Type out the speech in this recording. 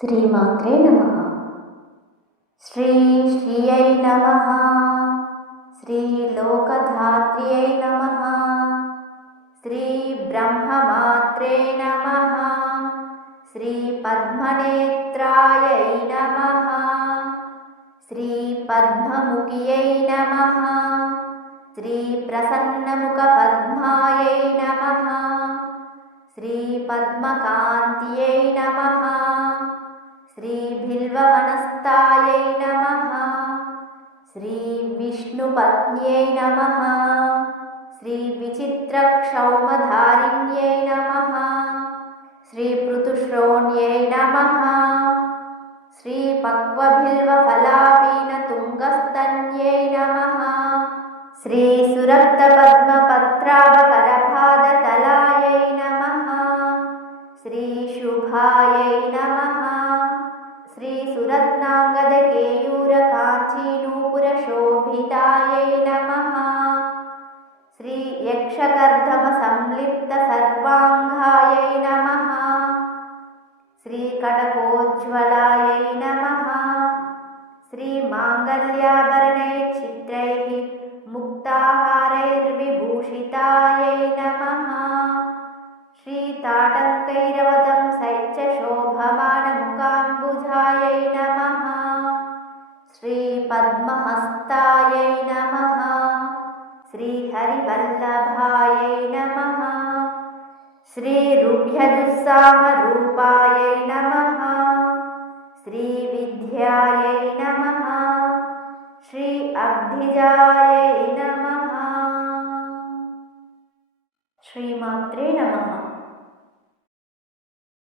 శ్రీమాత్రే నమః. శ్రీ శ్రీయై నమః. శ్రీ లోకధాత్ర్యై నమః. శ్రీ బ్రహ్మమాత్రే నమః. శ్రీ పద్మనేత్రాయై నమః. శ్రీ పద్మముఖియై నమః. శ్రీ ప్రసన్నముఖ పద్మాయై నమః. శ్రీ పద్మకాంత్యై నమః. శ్రీ బిల్వవనస్థాయై నమః. శ్రీ విష్ణుపత్న్యై నమః. శ్రీ విచిత్రక్షౌమధారిణ్యై నమః. శ్రీ పృతుశ్రోణ్యై నమః. శ్రీ పక్వబిల్వఫలాపీనతుంగస్తన్యై నమః. శ్రీ సురక్తపద్మపత్రాభకరపాదతలాయై నమః. శ్రీ శుభాయై నమః. శ్రీ సురత్నాంగదకేయూరకాంచీనూపురశోభితాయై నమః. శ్రీ యక్షకర్ధమసంలిప్తసర్వాంగాయై నమః. శ్రీ కటకోజ్వలాయై నమః. శ్రీ మాంగళ్యాభరణైశ్చిత్రైః ముక్తాహారైర్విభూషితాయై నమః. శ్రీ తాటంకైరవతంసైశ్చ శోభమానముఖాంబుజాయై నమః. శ్రీ పద్మహస్తాయై నమః. శ్రీ హరివల్లభాయై నమః. శ్రీ రుభ్యజుస్సామరూపాయై నమః. శ్రీ విద్యాయై నమః. శ్రీ అబ్ధిజాయై నమః. శ్రీమాత్రే నమః.